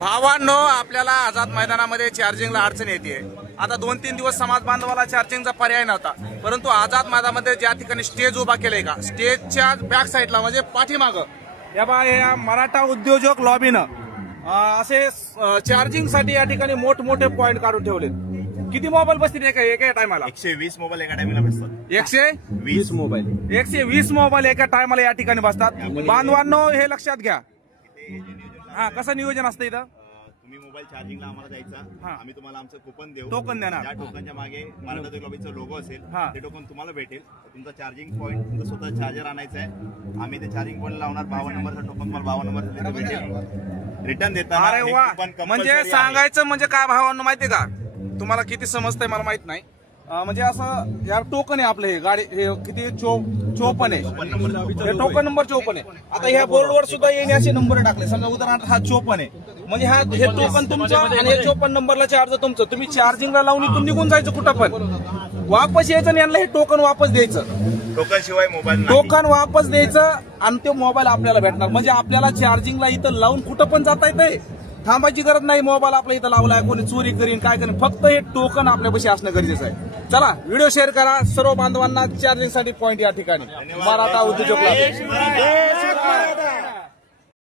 भावांनो, आपल्याला आझाद मैदानामध्ये चार्जिंगला अडचण येते। आता 2-3 दिवस समाज बांधवाला चार्जिंगचा पर्याय नव्हता, परंतु आझाद मैदानामध्ये ज्या ठिकाणी स्टेज उभा केलंय का, स्टेजच्या बॅक साईडला म्हणजे पाठीमागं या मराठा उद्योजक लॉबीनं असे चार्जिंगसाठी या ठिकाणी मोठमोठे पॉइंट काढून ठेवले। किती मोबाईल बसतील एका टायमाला? 120 मोबाईल एका टायमाला बसतात। 120 मोबाईल एका टायमाला या ठिकाणी बसतात। बांधवांनो, हे लक्षात घ्या। हा, कसं नियोजन असतं इथं? तुम्ही मोबाईल चार्जिंगला आम्हाला द्यायचा, आम्ही तुम्हाला आमचं कुपन देऊ। टोकन देणार। त्या टोकनच्या मागे मराठा उद्योग लॉबीचा लोगो असेल, ते टोकन तुम्हाला भेटेल। तुमचा चार्जिंग पॉईंट, तुमचा स्वतः चार्जर आणायचा आहे, आम्ही ते चार्जिंग पॉईंट लावणार। 52 नंबरचा टोकन तुम्हाला 52 नंबर भेटेल। रिटर्न देताना अरे वा, म्हणजे सांगायचं म्हणजे काय भावांनो माहितीये का? तुम्हाला किती समजतंय मला माहित नाही। म्हणजे असं यार टोकन आहे आपलं, हे गाडी हे किती 54 आहे, हे टोकन नंबर 54 आहे। आता ह्या बोर्डवर सुद्धा येणे असे नंबर टाकले, समजा उदाहरणार्थ हा 54 आहे, म्हणजे हे टोकन तुमचं आणि हे 54 नंबरला चार्ज तुमचं। तुम्ही चार्जिंगला लावून इथून निघून जायचं कुठं पण, वापस यायचं आणि यांना हे टोकन वापस द्यायचं। टोकन शिवाय मोबाईल, टोकन वापस द्यायचं आणि तो मोबाईल आपल्याला भेटणार। म्हणजे आपल्याला चार्जिंगला इथं लावून कुठं पण जाता येतंय, थांबायची गरज नाही। मोबाईल आपल्या इथं लावलाय, कोणी चोरी करीन काय करीन, फक्त हे टोकन आपल्यापाशी असणं गरजेचं आहे। चला, व्हिडिओ शेअर करा सर्व बांधवांना। चार्जिंगसाठी पॉइंट या ठिकाणी मराठा उद्योजक।